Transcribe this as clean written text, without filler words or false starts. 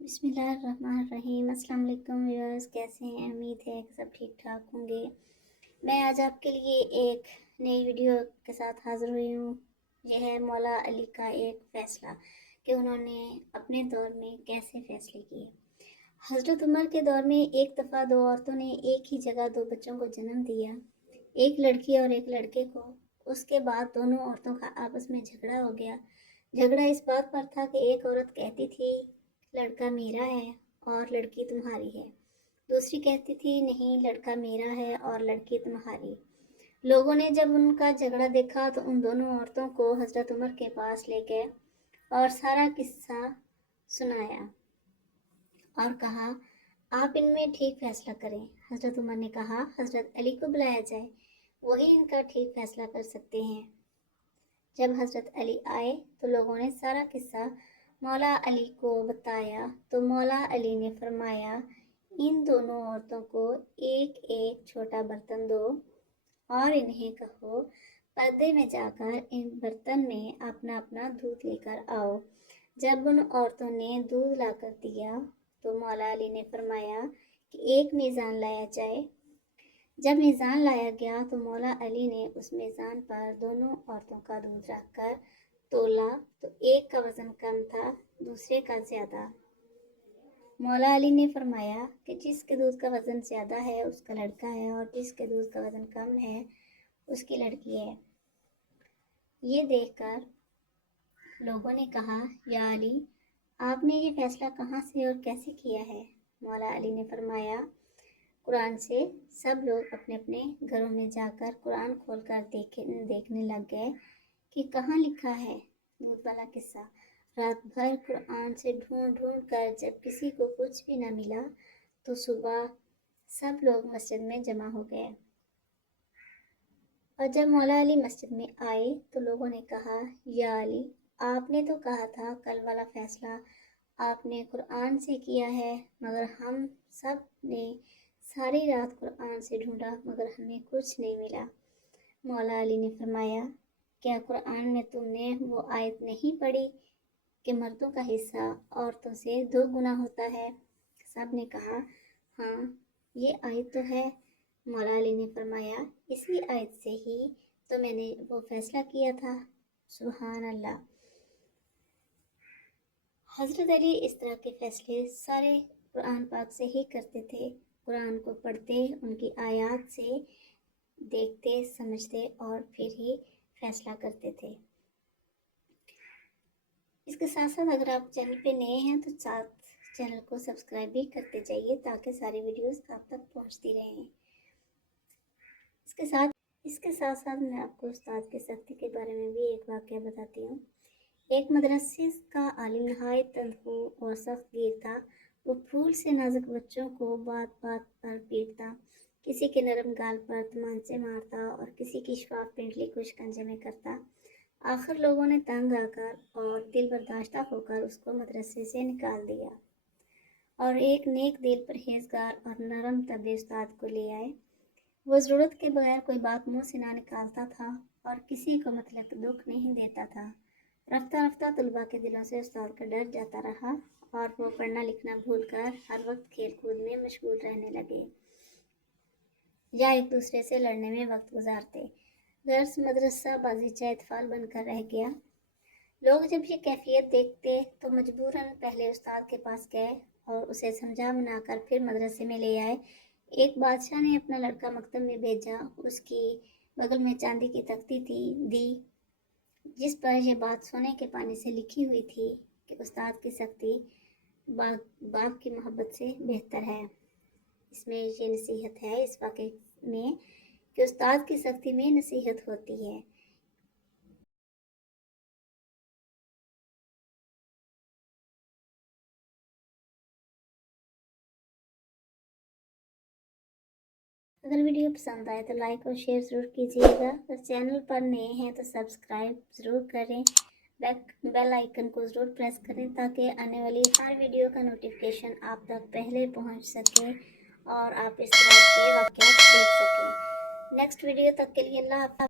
बिस्मिल्लाहिर्रहमानिर्रहीम। अस्सलाम वालेकुम व्यूअर्स, कैसे हैं? उम्मीद है कि सब ठीक ठाक होंगे। मैं आज आपके लिए एक नई वीडियो के साथ हाज़िर हुई हूँ। यह है मौला अली का एक फ़ैसला कि उन्होंने अपने दौर में कैसे फ़ैसले किए। हज़रत उमर के दौर में एक दफ़ा दो औरतों ने एक ही जगह दो बच्चों को जन्म दिया, एक लड़की और एक लड़के को। उसके बाद दोनों औरतों का आपस में झगड़ा हो गया। झगड़ा इस बात पर था कि एक औरत कहती थी लड़का मेरा है और लड़की तुम्हारी है, दूसरी कहती थी नहीं लड़का मेरा है और लड़की तुम्हारी। लोगों ने जब उनका झगड़ा देखा तो उन दोनों औरतों को हज़रत उमर के पास ले गए और सारा किस्सा सुनाया और कहा आप इनमें ठीक फैसला करें। हज़रत उमर ने कहा हज़रत अली को बुलाया जाए, वही इनका ठीक फैसला कर सकते हैं। जब हज़रत अली आए तो लोगों ने सारा किस्सा मौला अली को बताया तो मौला अली ने फरमाया इन दोनों औरतों को एक एक छोटा बर्तन दो और इन्हें कहो पर्दे में जाकर इन बर्तन में अपना अपना दूध लेकर आओ। जब उन औरतों ने दूध लाकर दिया तो मौला अली ने फरमाया कि एक मीज़ान लाया जाए। जब मीज़ान लाया गया तो मौला अली ने उस मीज़ान पर दोनों औरतों का दूध रखकर तोला तो एक का वज़न कम था, दूसरे का ज़्यादा। मौला अली ने फरमाया कि जिसके दूध का वज़न ज़्यादा है उसका लड़का है और जिसके दूध का वज़न कम है उसकी लड़की है। ये देखकर लोगों ने कहा या अली, आपने ये फ़ैसला कहाँ से और कैसे किया है? मौला अली ने फरमाया कुरान से। सब लोग अपने अपने घरों में जाकर कुरान खोलकर देखने लग गए कि कहाँ लिखा है दूध वाला किस्सा। रात भर कुरान से ढूंढ ढूंढ कर जब किसी को कुछ भी न मिला तो सुबह सब लोग मस्जिद में जमा हो गए और जब मौला अली मस्जिद में आए तो लोगों ने कहा या अली, आपने तो कहा था कल वाला फैसला आपने कुरान से किया है, मगर हम सब ने सारी रात कुरान से ढूंढा मगर हमें कुछ नहीं मिला। मौला अली ने फरमाया क्या कुरान में तुमने वो आयत नहीं पढ़ी कि मर्दों का हिस्सा औरतों से 2 गुना होता है? सब ने कहा हाँ ये आयत तो है। मौला अली ने फरमाया इसी आयत से ही तो मैंने वो फैसला किया था। सुभान अल्लाह। हज़रत अली इस तरह के फ़ैसले सारे कुरान पाक से ही करते थे। कुरान को पढ़ते, उनकी आयत से देखते, समझते और फिर ही फ़ैसला करते थे। इसके साथ साथ अगर आप चैनल पे नए हैं तो चैनल को सब्सक्राइब भी करते जाइए ताकि सारी वीडियोस आप तक पहुंचती रहें। इसके साथ साथ मैं आपको उस्ताद की सख्ती के बारे में भी एक वाक़या बताती हूँ। एक मदरसे का आलिम नहायत तनखू और सख्त गिर था। वो फूल से नाजुक बच्चों को बात बात पर पीटता, किसी के नरम गाल पर तमांचे मारता और किसी की शफाफ पिंडली को शिकंजे में करता। आखिर लोगों ने तंग आकर और दिल बर्दाश्ता होकर उसको मदरसे से निकाल दिया और एक नेक दिल परहेजगार और नरम तबी उस्ताद को ले आए। वो ज़रूरत के बगैर कोई बात मुँह से ना निकालता था और किसी को मतलब दुख नहीं देता था। रफ्ता रफ्ता तलबा के दिलों से उस्ताद का डर जाता रहा और वो पढ़ना लिखना भूलकर हर वक्त खेल कूद में मशगूल रहने लगे या एक दूसरे से लड़ने में वक्त गुजारते। दर्स मदरसा बाज़ीचा इत्फाल बनकर रह गया। लोग जब ये कैफियत देखते तो मजबूरन पहले उस्ताद के पास गए और उसे समझा मनाकर फिर मदरसे में ले आए। एक बादशाह ने अपना लड़का मकतब में भेजा। उसकी बगल में चांदी की तख्ती दी जिस पर यह बात सोने के पानी से लिखी हुई थी कि उस्ताद की सख्ती बाप की मोहब्बत से बेहतर है। इसमें ये नसीहत है इस वाक़े में कि उस्ताद की सख्ती में नसीहत होती है। अगर वीडियो पसंद आए तो लाइक और शेयर ज़रूर कीजिएगा। अगर चैनल पर नए हैं तो सब्सक्राइब ज़रूर करें। बेल आइकन को ज़रूर प्रेस करें ताकि आने वाली हर वीडियो का नोटिफिकेशन आप तक पहले पहुंच सके और आप इस तरह के वाक़यात देख सकें। नेक्स्ट वीडियो तक के लिए अल्लाह हाफ़िज़।